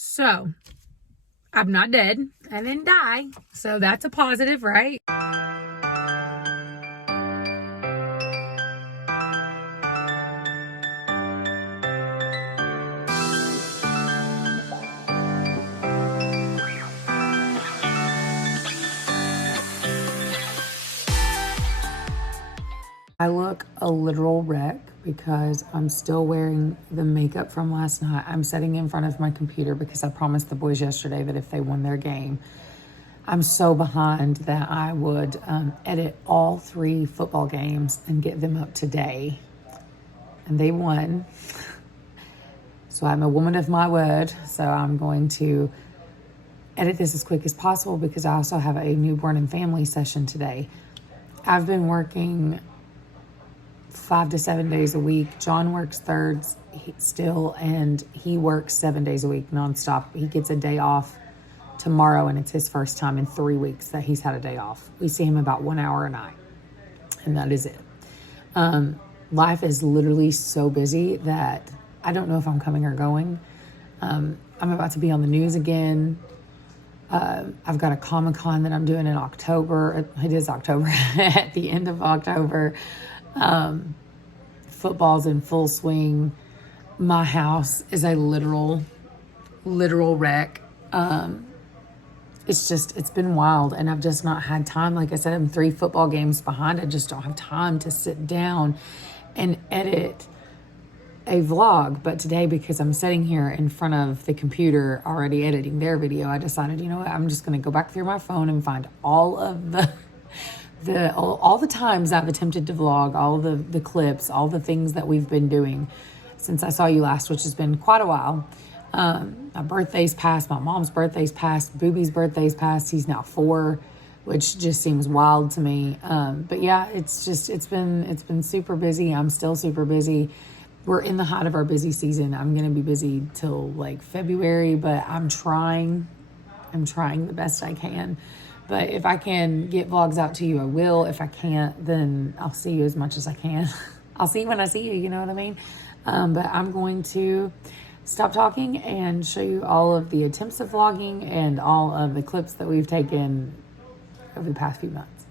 So, I'm not dead. I didn't die. So that's a positive, right? I look a literal wreck because I'm still wearing the makeup from last night. I'm sitting in front of my computer because I promised the boys yesterday that if they won their game, I'm so behind that I would edit all 3 football games and get them up today. And they won. So I'm a woman of my word. So I'm going to edit this as quick as possible because I also have a newborn and family session today. I've been working 5 to 7 days a week. John works thirds still, and he works 7 days a week nonstop. He gets a day off tomorrow, and it's his first time in 3 weeks that he's had a day off. We see him about 1 hour a night, and that is it. Life is literally so busy that I don't know if I'm coming or going. I'm about to be on the news again. I've got a Comic-Con that I'm doing in October. It is October, at the end of October. Football's in full swing. My house is a literal wreck. It's been wild, and I've just not had time. Like I said, I'm 3 football games behind. I just don't have time to sit down and edit a vlog. But today, because I'm sitting here in front of the computer already editing their video, I decided, you know what, I'm just going to go back through my phone and find all of all the times I've attempted to vlog, all the clips, all the things that we've been doing since I saw you last, which has been quite a while. My birthday's passed, my mom's birthday's passed, Booby's birthday's passed. He's now 4, which just seems wild to me. But yeah, it's been super busy. I'm still super busy. We're in the height of our busy season. I'm going to be busy till like February, but I'm trying the best I can. But if I can get vlogs out to you, I will. If I can't, then I'll see you as much as I can. I'll see you when I see you, you know what I mean? But I'm going to stop talking and show you all of the attempts of vlogging and all of the clips that we've taken over the past few months.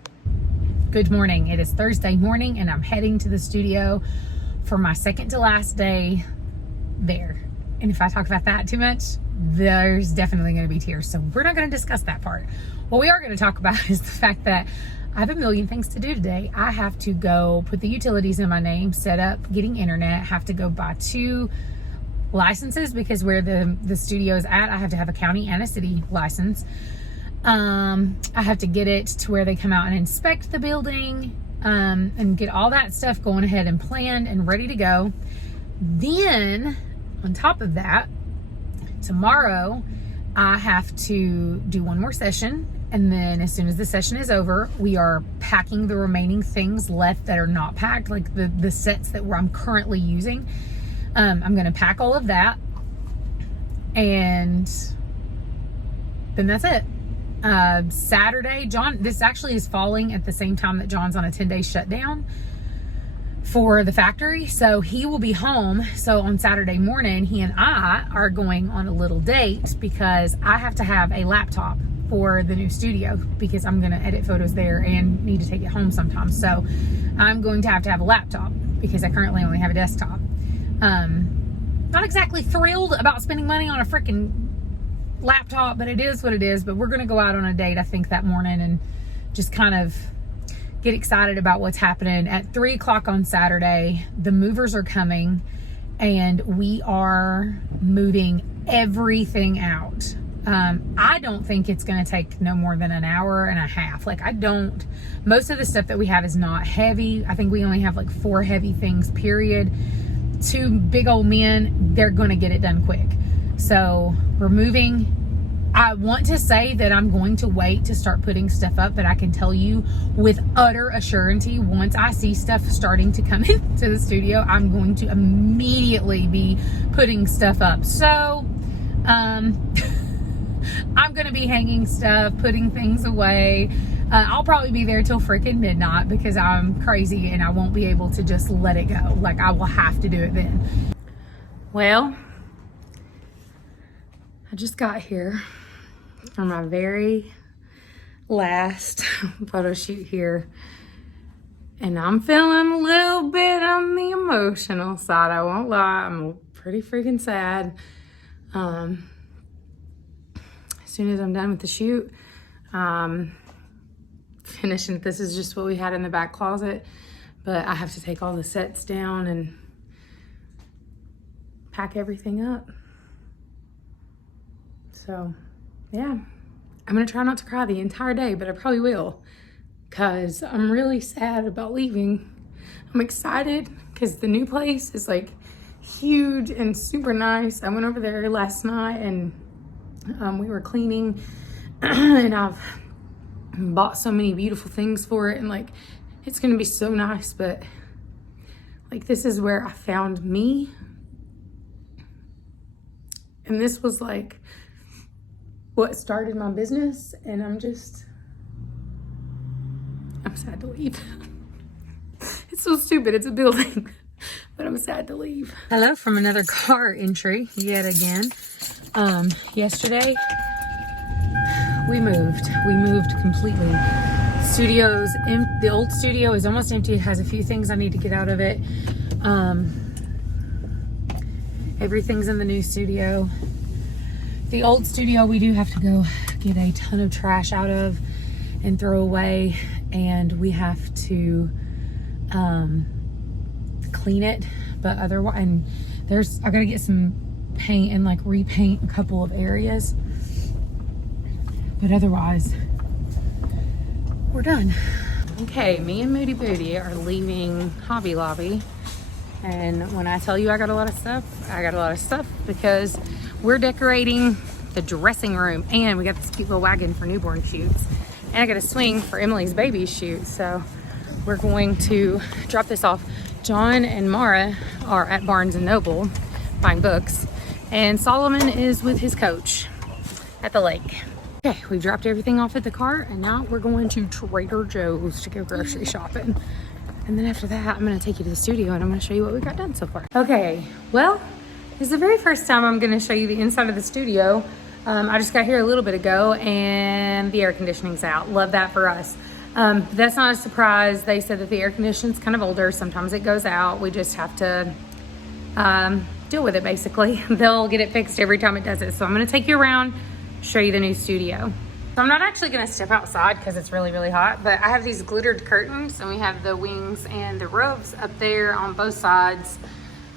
Good morning. It is Thursday morning, and I'm heading to the studio for my second to last day there. And if I talk about that too much, there's definitely going to be tears. So we're not going to discuss that part. What we are going to talk about is the fact that I have a million things to do today. I have to go put the utilities in my name, set up getting internet, have to go buy 2 licenses because where the studio is at, I have to have a county and a city license. I have to get it to where they come out and inspect the building, and get all that stuff going ahead and planned and ready to go. Then on top of that, tomorrow I have to do 1 more session, and then as soon as the session is over, we are packing the remaining things left that are not packed, like the sets that I'm currently using. I'm going to pack all of that, and then that's it. Saturday, this actually is falling at the same time that John's on a 10-day shutdown for the factory, so he will be home. So on Saturday morning, he and I are going on a little date because I have to have a laptop for the new studio because I'm going to edit photos there and need to take it home sometimes. So I'm going to have a laptop because I currently only have a desktop. Not exactly thrilled about spending money on a freaking laptop, but it is what it is. But we're going to go out on a date, I think, that morning and just kind of get excited about what's happening. At 3 o'clock on Saturday, the movers are coming and we are moving everything out. I don't think it's going to take no more than an hour and a half. Most of the stuff that we have is not heavy. I think we only have like 4 heavy things, period. 2 big old men, they're going to get it done quick. So we're moving. I want to say that I'm going to wait to start putting stuff up, but I can tell you with utter assurance, once I see stuff starting to come into the studio, I'm going to immediately be putting stuff up. So, I'm going to be hanging stuff, putting things away. I'll probably be there till freaking midnight because I'm crazy and I won't be able to just let it go. Like, I will have to do it then. Well, I just got here from my very last photo shoot here, and I'm feeling a little bit on the emotional side. I won't lie, I'm pretty freaking sad. As soon as I'm done with the shoot, finishing, this is just what we had in the back closet, but I have to take all the sets down and pack everything up. So yeah, I'm gonna try not to cry the entire day, but I probably will, because I'm really sad about leaving. I'm excited because the new place is like huge and super nice. I went over there last night and we were cleaning and I've bought so many beautiful things for it, and like it's gonna be so nice. But like, this is where I found me, and this was like what started my business, and I'm sad to leave. It's so stupid, it's a building, but I'm sad to leave. Hello from another car entry yet again. Yesterday we moved completely. The old studio is almost empty. It has a few things I need to get out of it. Everything's in the new studio. The old studio we do have to go get a ton of trash out of and throw away, and we have to clean it. But otherwise, and I gotta get some paint and like repaint a couple of areas. But otherwise, we're done. Okay, me and Moody Booty are leaving Hobby Lobby. And when I tell you I got a lot of stuff because we're decorating the dressing room, and we got this cute little wagon for newborn shoots. And I got a swing for Emily's baby shoot. So we're going to drop this off. John and Mara are at Barnes & Noble buying books, and Solomon is with his coach at the lake. Okay, we've dropped everything off at the car, and now we're going to Trader Joe's to go grocery shopping. And then after that, I'm gonna take you to the studio and I'm gonna show you what we got done so far. Okay, well, this is the very first time I'm gonna show you the inside of the studio. I just got here a little bit ago and the air conditioning's out. Love that for us. That's not a surprise. They said that the air conditioning's kind of older. Sometimes it goes out. We just have to deal with it, basically. They'll get it fixed every time it does it. So I'm gonna take you around, show you the new studio. So I'm not actually gonna step outside because it's really, really hot, but I have these glittered curtains, and we have the wings and the robes up there on both sides.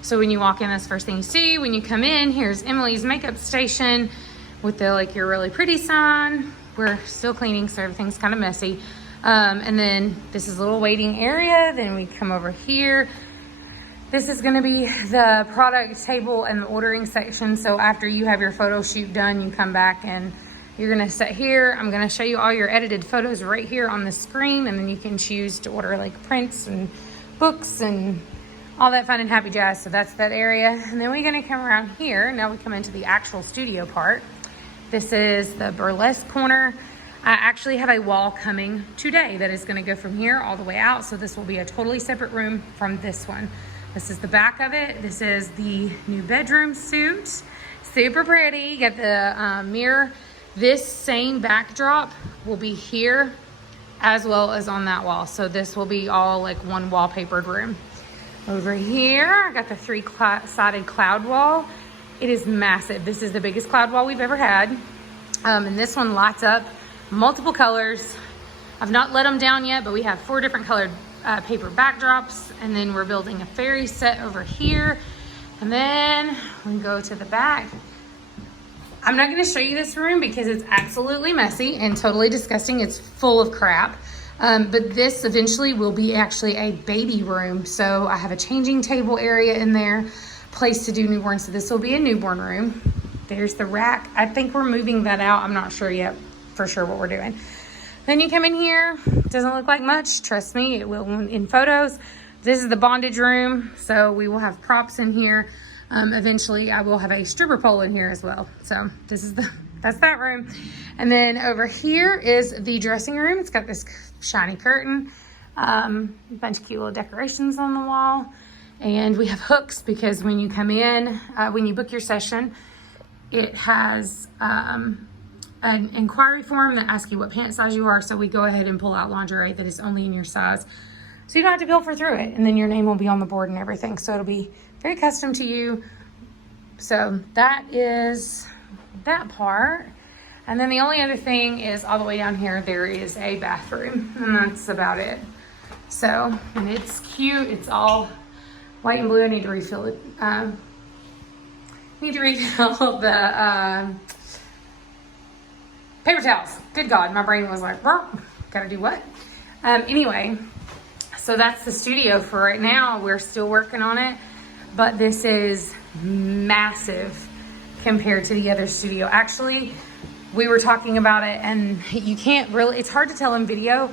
So when you walk in, that's the first thing you see. When you come in, here's Emily's makeup station with the like "you're really pretty" sign. We're still cleaning, so everything's kind of messy. And then this is a little waiting area. Then we come over here. This is gonna be the product table and the ordering section. So after you have your photo shoot done, you come back and you're gonna sit here. I'm gonna show you all your edited photos right here on the screen, and then you can choose to order like prints and books and all that fun and happy jazz. So that's that area. And then we're gonna come around here. Now we come into the actual studio part. This is the burlesque corner. I actually have a wall coming today that is gonna go from here all the way out. So this will be a totally separate room from this one. This is the back of it. This is the new bedroom suite. Super pretty. You got the mirror. This same backdrop will be here as well as on that wall. So this will be all like one wallpapered room. Over here, I got the three-sided cloud wall. It is massive. This is the biggest cloud wall we've ever had. And this one lights up multiple colors. I've not let them down yet, but we have 4 different colored paper backdrops. And then we're building a fairy set over here. And then we go to the back. I'm not gonna show you this room because it's absolutely messy and totally disgusting. It's full of crap. But this eventually will be actually a baby room. So I have a changing table area in there, place to do newborn. So this will be a newborn room. There's the rack. I think we're moving that out. I'm not sure yet for sure what we're doing. Then you come in here, doesn't look like much. Trust me, it will in photos. This is the bondage room. So we will have props in here. Eventually I will have a stripper pole in here as well. So that's that room. And then over here is the dressing room. It's got this shiny curtain, a bunch of cute little decorations on the wall. And we have hooks because when you come in, when you book your session, it has an inquiry form that asks you what pant size you are. So we go ahead and pull out lingerie that is only in your size. So you don't have to pilfer through it. And then your name will be on the board and everything. So it'll be very custom to you. So that is that part. And then the only other thing is all the way down here, there is a bathroom. And that's about it. So, and it's cute. It's all white and blue. I need to refill it. Need to refill the paper towels. Good God, my brain was like, gotta do what? Anyway, so that's the studio for right now. We're still working on it, but this is massive compared to the other studio. Actually, we were talking about it, and you can't really, it's hard to tell in video,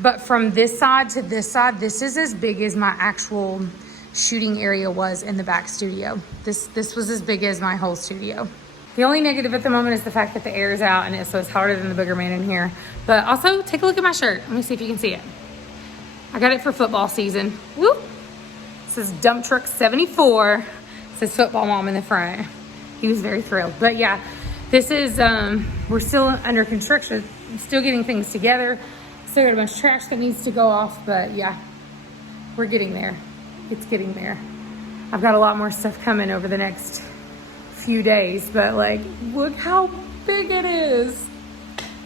but from this side to this side, this is as big as my actual shooting area was in the back studio. This was as big as my whole studio. The only negative at the moment is the fact that the air is out, and so it's hotter than the booger man in here. But also, take a look at my shirt. Let me see if you can see it. I got it for football season. Whoop. It says Dump Truck 74. It says Football Mom in the front. He was very thrilled. But yeah, this is, we're still under construction, still getting things together. Still got a bunch of trash that needs to go off, but yeah, we're getting there. It's getting there. I've got a lot more stuff coming over the next few days, but like, look how big it is.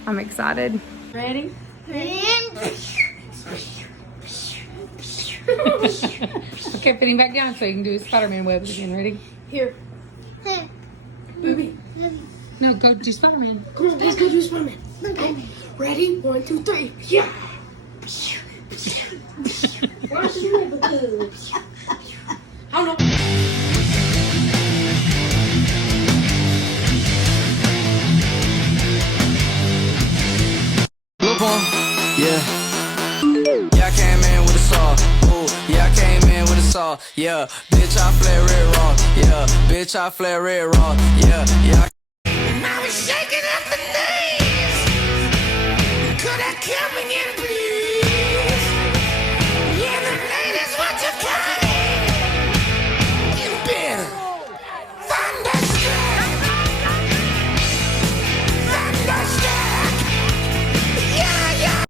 I'm excited. Ready? Okay, put him back down so you can do his Spider-Man webs again. Ready? Here. Booby. No, go do Spider-Man. Come on, guys, go do Spider-Man. Okay. Ready? 1, 2, 3. Yeah. Why should you have a boo? I don't know. Look on, yeah. Yeah, I came in with a saw. Ooh, yeah, I came in with a saw. Yeah, bitch, I flare red raw. Yeah, bitch, I flare red raw. Yeah, yeah. I was shaking at the knees. Could I come again, please? Yeah, the ladies want to come. You better thunderstruck. Thunderstruck. Yeah, yeah.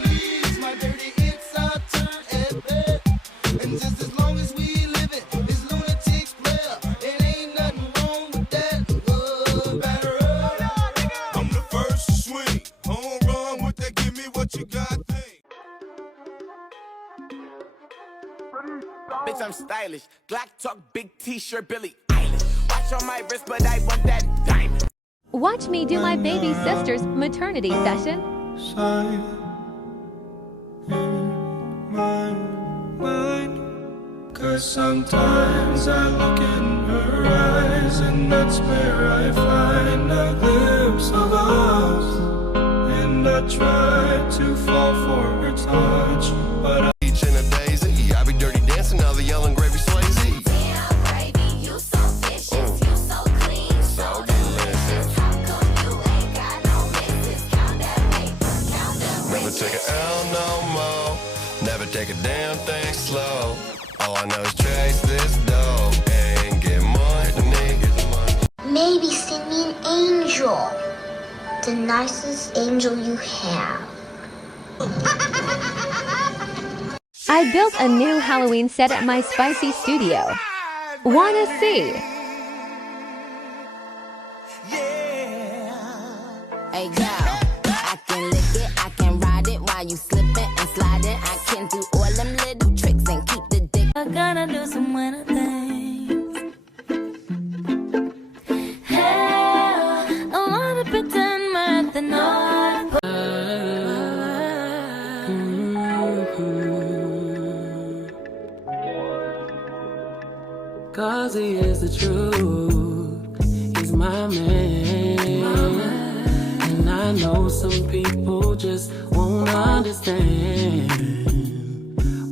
My dirty inside turn and bed. And just as long as we live it, it's lunatics play. It ain't nothing wrong with that. Batter up. I'm the first to swing. Home run with that, give me what you got thing. Bitch, I'm stylish. Glock talk, big t-shirt, Billy Eilish. Watch on my wrist, but I want that diamond. Watch me do my baby sister's maternity session. Sign in my mind. 'Cause sometimes I look in her eyes, and that's where I find a glimpse of us. And I try to fall for her touch, but I Each in a daisy, I be dirty dancing, now the yelling gravy Swayze. Damn, gravy, you so vicious, you so clean, so delicious. How come you ain't got no misses? Count that paper, count that Never take an L no more, never take a damn thing slow. All I know is trace this dough and get money. Maybe send me an angel. The nicest angel you have. I built a new Halloween set at my spicy studio. Wanna see? Hey girl, I can lick it, I can ride it while you slipping and sliding. I can do all them little tricks and keep the dick. We're gonna do some winner things. Hell, I wanna pretend we're at the North Pole. Cause he is the truth. He's my man. And I know some people just won't understand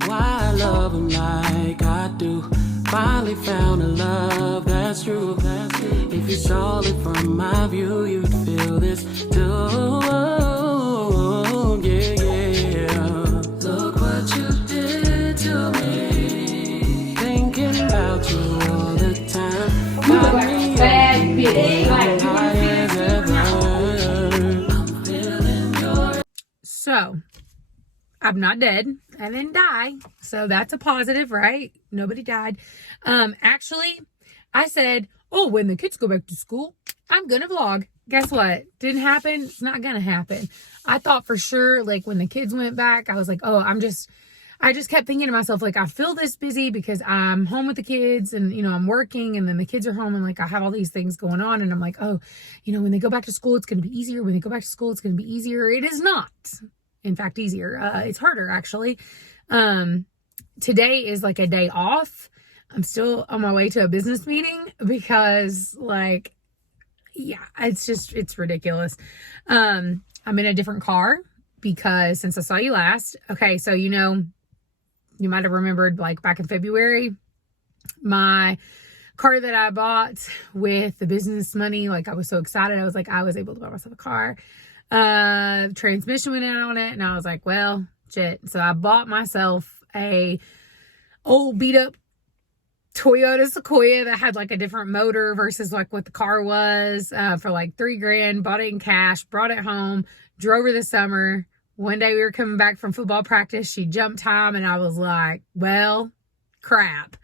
why I love him like I do. Finally found a love that's true. If you saw it from my view, you'd feel this too. Yeah, yeah. Look what you did to me. Thinking about you all the time. Got me Bad bitch. Like, So I'm not dead. I didn't die. So that's a positive, right? Nobody died. Actually, I said, oh, when the kids go back to school, I'm going to vlog. Guess what? Didn't happen. It's not going to happen. I thought for sure, like when the kids went back, I was like, oh, I just kept thinking to myself, like, I feel this busy because I'm home with the kids and, you know, I'm working and then the kids are home and like I have all these things going on. And I'm like, oh, you know, when they go back to school, it's going to be easier. When they go back to school, it's going to be easier. It is not, in fact, easier. It's harder, actually. Today is like a day off. I'm still on my way to a business meeting because, like, yeah, it's ridiculous. I'm in a different car because since I saw you last, okay, so, you know, you might have remembered like back in February, my car that I bought with the business money, like I was so excited. I was like, I was able to buy myself a car. Transmission went out on it and I was like, well, shit. So I bought myself a old beat up Toyota Sequoia that had like a different motor versus like what the car was, for like $3,000, bought it in cash, brought it home, drove her this summer. One day we were coming back from football practice. She jumped time and I was like, well, crap.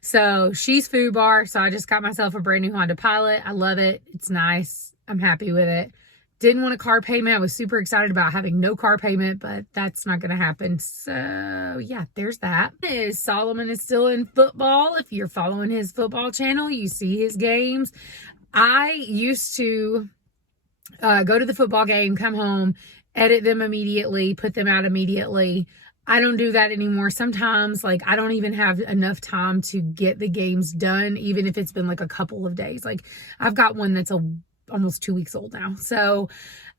So she's food bar. So I just got myself a brand new Honda Pilot. I love it. It's nice. I'm happy with it. Didn't want a car payment. I was super excited about having no car payment, but that's not going to happen. So yeah, there's that. Solomon is still in football. If you're following his football channel, you see his games. I used to go to the football game, come home, edit them immediately, put them out immediately. I don't do that anymore. Sometimes, like, I don't even have enough time to get the games done, even if it's been like a couple of days. Like, I've got one that's almost 2 weeks old now. So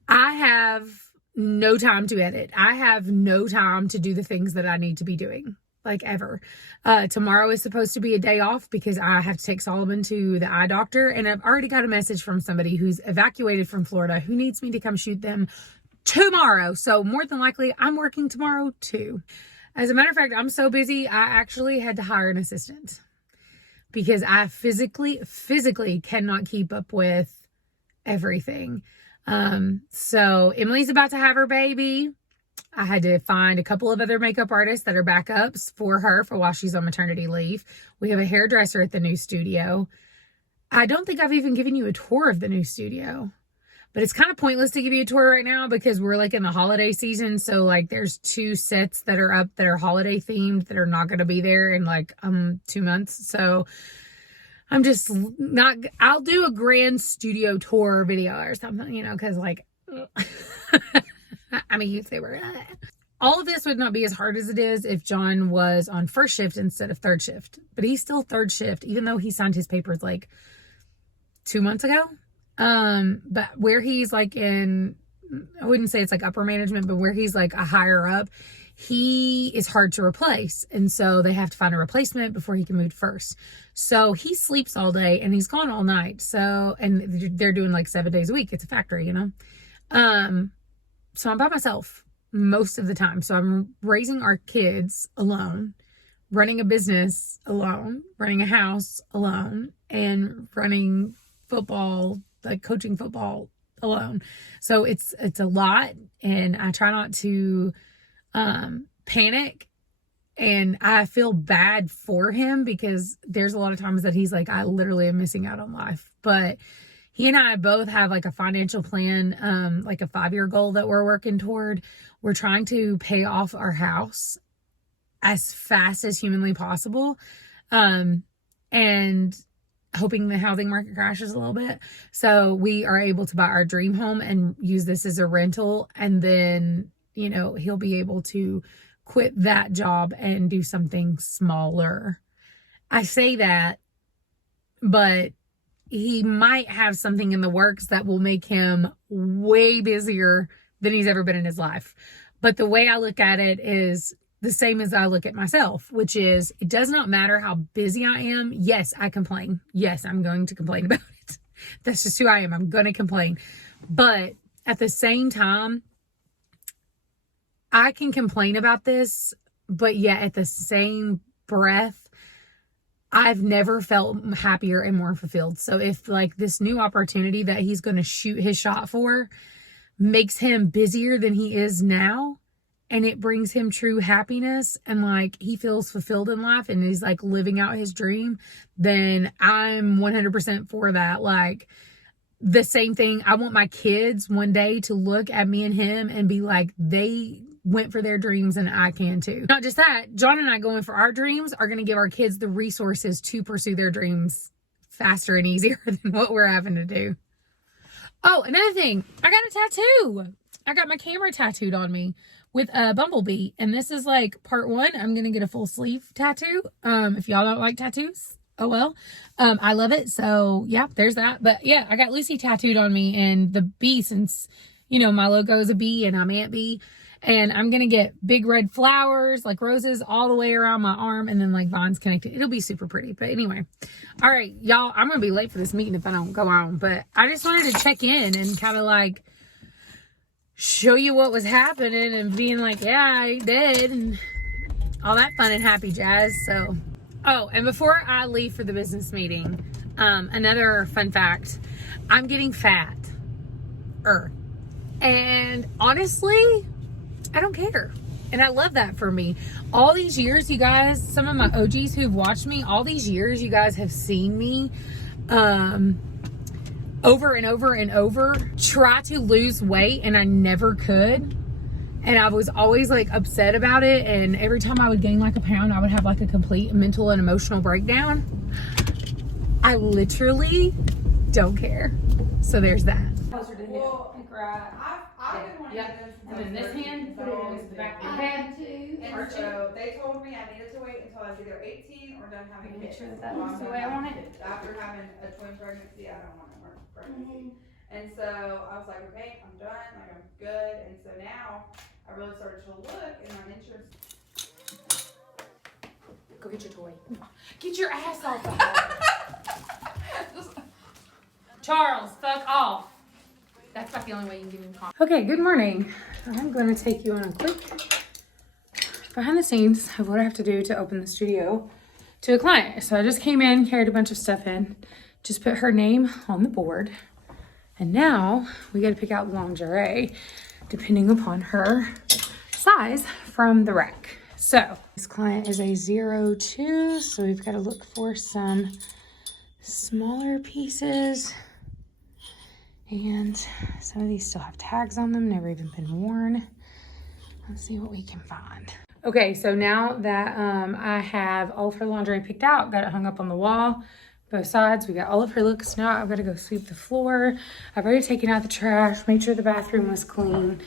I have no time to edit. I have no time to do the things that I need to be doing, like, ever. Tomorrow is supposed to be a day off because I have to take Solomon to the eye doctor. And I've already got a message from somebody who's evacuated from Florida who needs me to come shoot them tomorrow. So more than likely I'm working tomorrow too. As a matter of fact, I'm so busy, I actually had to hire an assistant because I physically cannot keep up with everything. So Emily's about to have her baby. I had to find a couple of other makeup artists that are backups for her for while she's on maternity leave. We have a hairdresser at the new studio. I don't think I've even given you a tour of the new studio. But it's kind of pointless to give you a tour right now because we're like in the holiday season. So like there's 2 sets that are up that are holiday themed that are not going to be there in like 2 months. So I'm just not, I'll do a grand studio tour video or something, you know, because like, I'm a YouTuber. All of this would not be as hard as it is if John was on first shift instead of third shift. But he's still third shift, even though he signed his papers like 2 months ago. But where he's like in, I wouldn't say it's like upper management, but where he's like a higher up, he is hard to replace. And so they have to find a replacement before he can move first. So he sleeps all day and he's gone all night. So, and they're doing like 7 days a week. It's a factory, you know? So I'm by myself most of the time. So I'm raising our kids alone, running a business alone, running a house alone, and running football, like coaching football alone. So it's a lot, and I try not to panic, and I feel bad for him because there's a lot of times that he's like, I literally am missing out on life. But he and I both have like a financial plan, like a 5-year goal that we're working toward. We're trying to pay off our house as fast as humanly possible, and hoping the housing market crashes a little bit. So we are able to buy our dream home and use this as a rental. And then, you know, he'll be able to quit that job and do something smaller. I say that, but he might have something in the works that will make him way busier than he's ever been in his life. But the way I look at it is the same as I look at myself, which is it does not matter how busy I am. Yes, I complain. Yes, I'm going to complain about it. That's just who I am. I'm going to complain. But at the same time, I can complain about this, but yet at the same breath, I've never felt happier and more fulfilled. So if like this new opportunity that he's going to shoot his shot for makes him busier than he is now, and it brings him true happiness, and like he feels fulfilled in life and he's like living out his dream, then I'm 100% for that. Like the same thing, I want my kids one day to look at me and him and be like, they went for their dreams and I can too. Not just that, John and I going for our dreams are going to give our kids the resources to pursue their dreams faster and easier than what we're having to do. Oh, another thing, I got a tattoo. I got my camera tattooed on me with a bumblebee, and this is like part 1. I'm gonna get a full sleeve tattoo. If y'all don't like tattoos, oh well. I love it, so yeah, there's that. But yeah, I got Lucy tattooed on me, and the bee, since you know my logo is a bee and I'm Aunt Bee, and I'm gonna get big red flowers like roses all the way around my arm, and then like vines connected. It'll be super pretty. But anyway, all right, y'all, I'm gonna be late for this meeting if I don't go on, but I just wanted to check in and kind of like show you what was happening and being like, yeah, I did, and all that fun and happy jazz. So, oh, and before I leave for the business meeting, another fun fact, I'm getting fat. And honestly, I don't care. And I love that for me. All these years, you guys, some of my OGs who've watched me, all these years, you guys have seen me, over and over and over try to lose weight, and I never could, and I was always like upset about it, and every time I would gain like a pound I would have like a complete mental and emotional breakdown. I literally don't care. So there's that. Closer to him. Right. I've been wanting to do this. And then this hand, put it against the back of your head. And so they told me I needed to wait until I was either 18 or done having kids. Make sure that looks the way I want it. After having a twin pregnancy, I don't want more pregnancy. And so I was like, okay, I'm done, like I'm good. And so now I really started to look, and my insurance. Go get your toy. Get your ass off the house. Charles, fuck off. That's about the only way you can give me a call. Okay, good morning. I'm going to take you on a quick behind the scenes of what I have to do to open the studio to a client. So I just came in, carried a bunch of stuff in, just put her name on the board. And now we got to pick out lingerie depending upon her size from the rack. So this client is a 02, so we've got to look for some smaller pieces. And some of these still have tags on them, never even been worn. Let's see what we can find. Okay, so now that I have all of her lingerie picked out, got it hung up on the wall, both sides, we got all of her looks. Now I've got to go sweep the floor. I've already taken out the trash, made sure the bathroom was clean.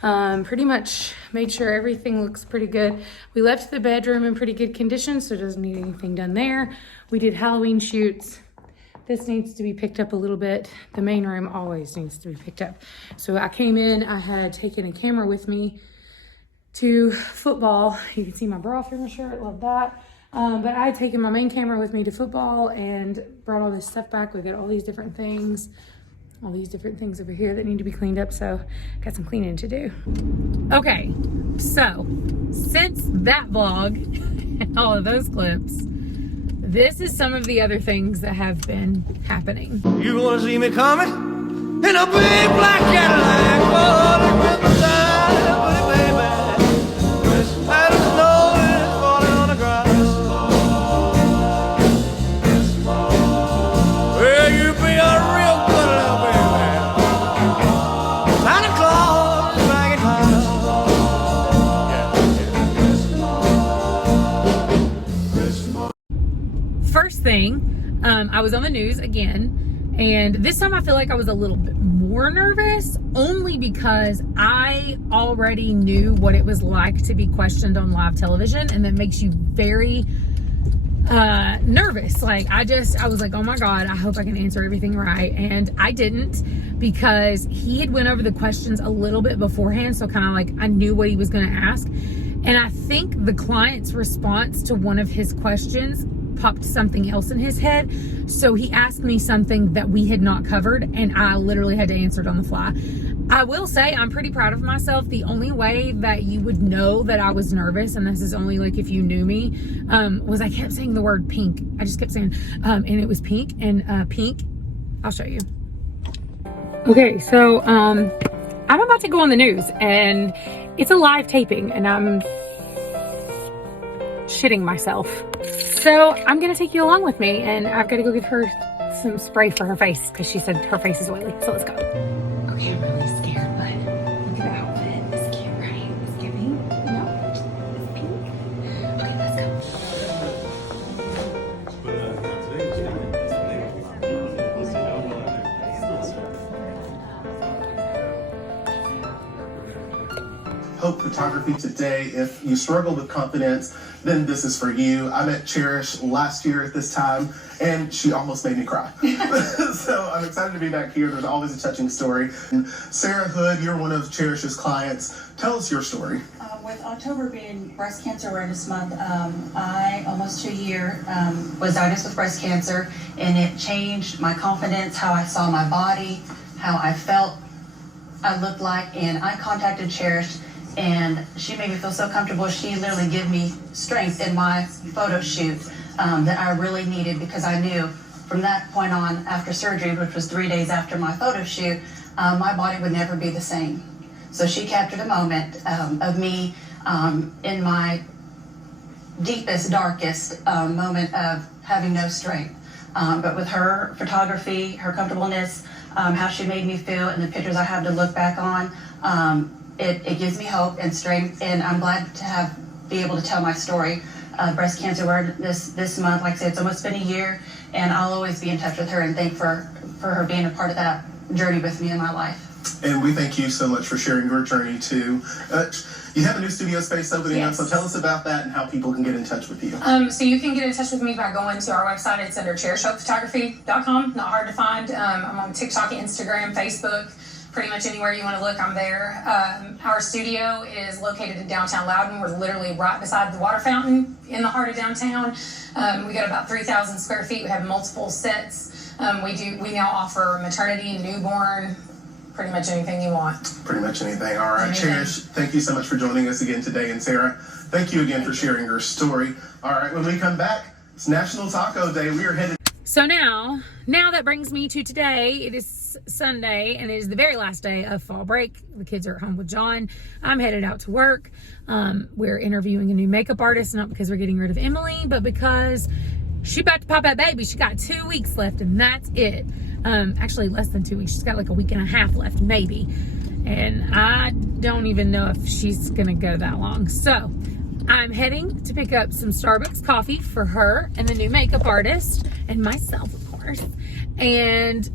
Pretty much made sure everything looks pretty good. We left the bedroom in pretty good condition, so it doesn't need anything done there. We did Halloween shoots. This needs to be picked up a little bit. The main room always needs to be picked up. So I came in, I had taken a camera with me to football. You can see my bra through my shirt, love that. But I had taken my main camera with me to football and brought all this stuff back. We got all these different things over here that need to be cleaned up. So got some cleaning to do. Okay, so since that vlog and all of those clips, this is some of the other things that have been happening. You wanna see me coming? In a big black Cadillac, falling with the tide, baby. It's out of snow and it's falling on the grass. Well, you be a real good little baby. Santa Claus is back in town. First thing, I was on the news again, and this time I feel like I was a little bit more nervous, only because I already knew what it was like to be questioned on live television, and that makes you very nervous. Like I was like, oh my God, I hope I can answer everything right. And I didn't, because he had went over the questions a little bit beforehand, so kind of like I knew what he was going to ask. And I think the client's response to one of his questions popped something else in his head. So he asked me something that we had not covered, and I literally had to answer it on the fly. I will say I'm pretty proud of myself. The only way that you would know that I was nervous, and this is only like if you knew me, was I kept saying the word pink. I just kept saying, and it was pink, and pink, I'll show you. Okay, so I'm about to go on the news, and it's a live taping, and I'm shitting myself. So I'm gonna take you along with me, and I've got to go give her some spray for her face because she said her face is oily. So let's go. Okay, I'm really scared, but look at the outfit. It's cute, right? It's giving. No, it's pink. Okay, let's go. Hope Photography today. If you struggle with confidence, then this is for you. I met Cherish last year at this time, and she almost made me cry. So I'm excited to be back here. There's always a touching story. And Sarah Hood, you're one of Cherish's clients. Tell us your story. With October being Breast Cancer Awareness Month, I, almost 2 years, was diagnosed with breast cancer, and it changed my confidence, how I saw my body, how I felt I looked like, and I contacted Cherish, and she made me feel so comfortable. She literally gave me strength in my photo shoot that I really needed, because I knew from that point on, after surgery, which was 3 days after my photo shoot, my body would never be the same. So she captured a moment of me in my deepest, darkest moment of having no strength. But with her photography, her comfortableness, how she made me feel, and the pictures I have to look back on, it gives me hope and strength, and I'm glad to be able to tell my story. Breast Cancer Awareness this month, like I said, it's almost been a year, and I'll always be in touch with her and thank for her being a part of that journey with me in my life. And we thank you so much for sharing your journey too. You have a new studio space opening up, so tell us about that and how people can get in touch with you. So you can get in touch with me by going to our website. It's under cherishhopephotography.com. Not hard to find. I'm on TikTok, Instagram, Facebook. Pretty much anywhere you want to look, I'm there. Our studio is located in downtown Loudon. We're literally right beside the water fountain in the heart of downtown. We got about 3,000 square feet. We have multiple sets. We now offer maternity, newborn, pretty much anything you want. Pretty much anything. All right, Cherish, thank you so much for joining us again today. And Sarah, thank you again for sharing your story. All right, when we come back, it's National Taco Day. We are headed. So now that brings me to today. It is Sunday, and it is the very last day of fall break. The kids are at home with John. I'm headed out to work. We're interviewing a new makeup artist, not because we're getting rid of Emily, but because she's about to pop that baby. She got 2 weeks left, and that's it. Actually less than 2 weeks. She's got like a week and a half left, maybe. And I don't even know if she's gonna go that long. So I'm heading to pick up some Starbucks coffee for her and the new makeup artist and myself, of course. And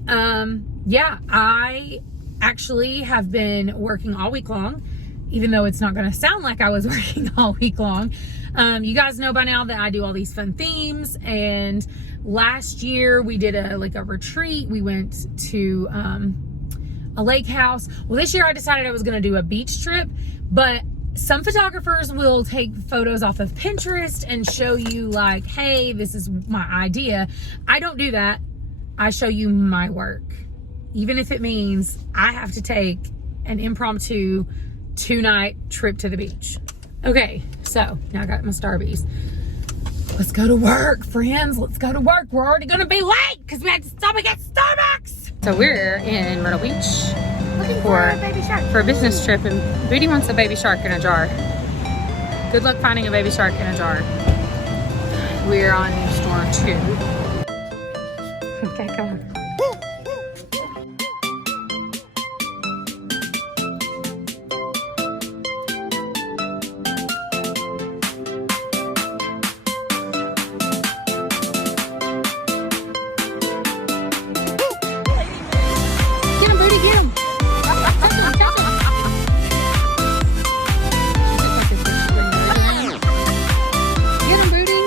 yeah, I actually have been working all week long, even though it's not going to sound like I was working all week long. You guys know by now that I do all these fun themes, and last year we did a retreat. We went to a lake house. Well, this year I decided I was going to do a beach trip, but some photographers will take photos off of Pinterest and show you like, hey, this is my idea. I don't do that. I show you my work, even if it means I have to take an impromptu 2-night trip to the beach. Okay, so now I got my Starbies. Let's go to work, friends. Let's go to work. We're already gonna be late because we had to stop and get Starbucks. So we're in Myrtle Beach for a business trip, and Booty wants a baby shark in a jar. Good luck finding a baby shark in a jar. We're on store 2. Okay, come on. Get him, Booty, get him. Touch him, touch him. Get him, Booty.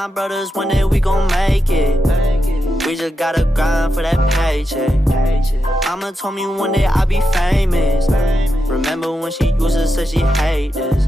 my brothers, one day we gon' make it. We just gotta grind for that paycheck. Mama told me one day I'll be famous. Remember when she used to say she hate this.